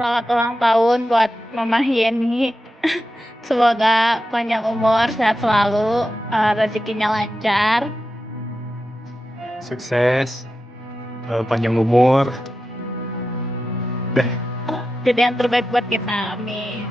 selamat ulang tahun buat Mama Yeni. Semoga panjang umur, sehat selalu, rezekinya lancar. Sukses, panjang umur. Dah. Jadi yang terbaik buat kita, amin.